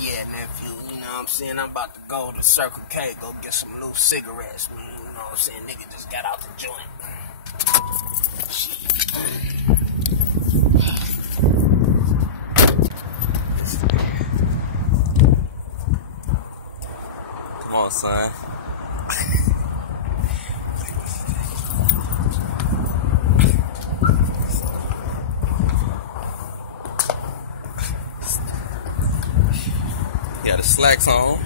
Yeah, nephew, you know what I'm saying? I'm about to go to Circle K, go get some loose cigarettes, man. You know what I'm saying? Nigga just got out the joint. Come on, son. Got the slacks on.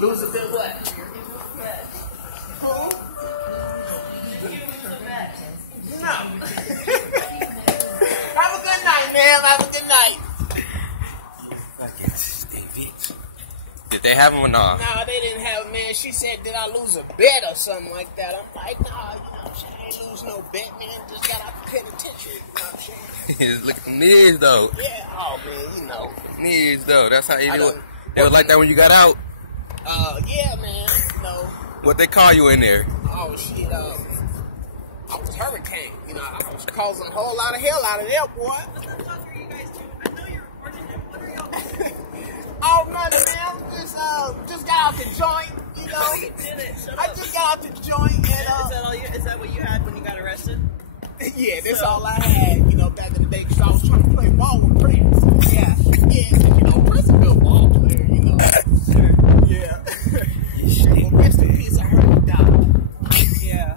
Lose a bit what? Who? No. Have a good night, man. Have a good night. Did they have him or not? No, they didn't have him, man. She said, did I lose a bet or something like that? I'm like, nah, you know what I'm saying? I ain't lose no bet, man. Just got out the penitentiary, you know what I'm saying? Just look at them knees, though. Yeah, oh, man, you know. Knees, though. That's how you do it. It was like that when you got out. Yeah, man, you know. What they call you in there? Oh, shit, I was hurricane. You know, I was causing a whole lot of hell out of there, boy. What the fuck are you guys doing? I know you're recording him. What are y'all doing? Oh, nothing, man. Just got out the joint, you know. You did it. Shut I up. just got out the joint and, Is that all you? Is that what you had when you got arrested? yeah, that's all I had, you know, back in the day, because I was trying to play ball with Prince. Yeah. Yeah, you know, Prince a good ball player, you know. Sure. Yeah. Well, rest in peace, I heard he died. Yeah.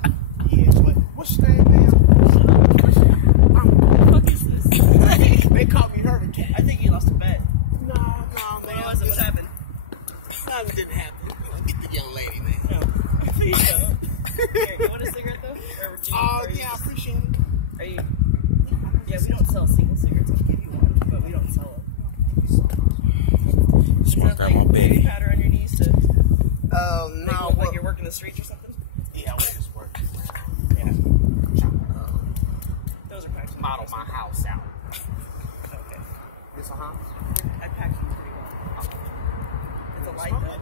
Yeah, but what's your name, man? What the fuck is this? They call me Hurricane. I think you lost a bet. No, What man. was it? What happened? Nothing didn't happen. You know, get the young lady, man. No. Please don't. Here, you want a cigarette though? Or do you, Oh, yeah, I appreciate it. Are you? Yeah, we don't sell single cigarettes. I'll give you one, but we don't sell them. Smoke that one, baby baby. powder on your knees to No, look like you're working the streets or something? yeah, I was just working. Yeah. Those are packed. Model my house out. Okay. This, I packed them pretty well. It's a light though.